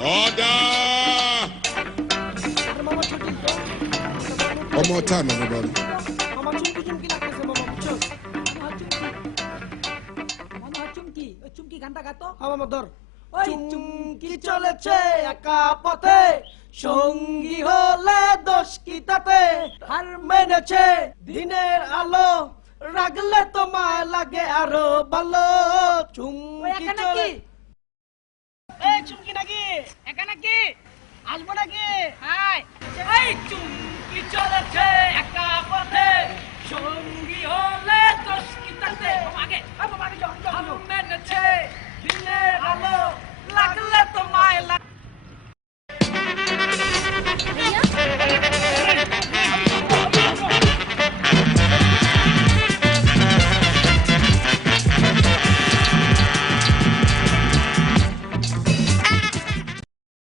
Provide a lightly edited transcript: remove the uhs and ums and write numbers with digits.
Order! One more time, everybody. চুমকি চলেছে একা পথে সঙ্গী হলে দোষ কি তাতে হার মেনেছে দিনের আলো রাগলে তোমায় লাগে আরো ভালো চুমকি চলে এই চুমকি নাকি একা নাকি আসবো নাকি হাই এই চুমকি চলেছে একা পথে সঙ্গী হলে দোষ কি তাতে আগে আগে যাও মেনেছে দিনের আলো লাগলে তোমায়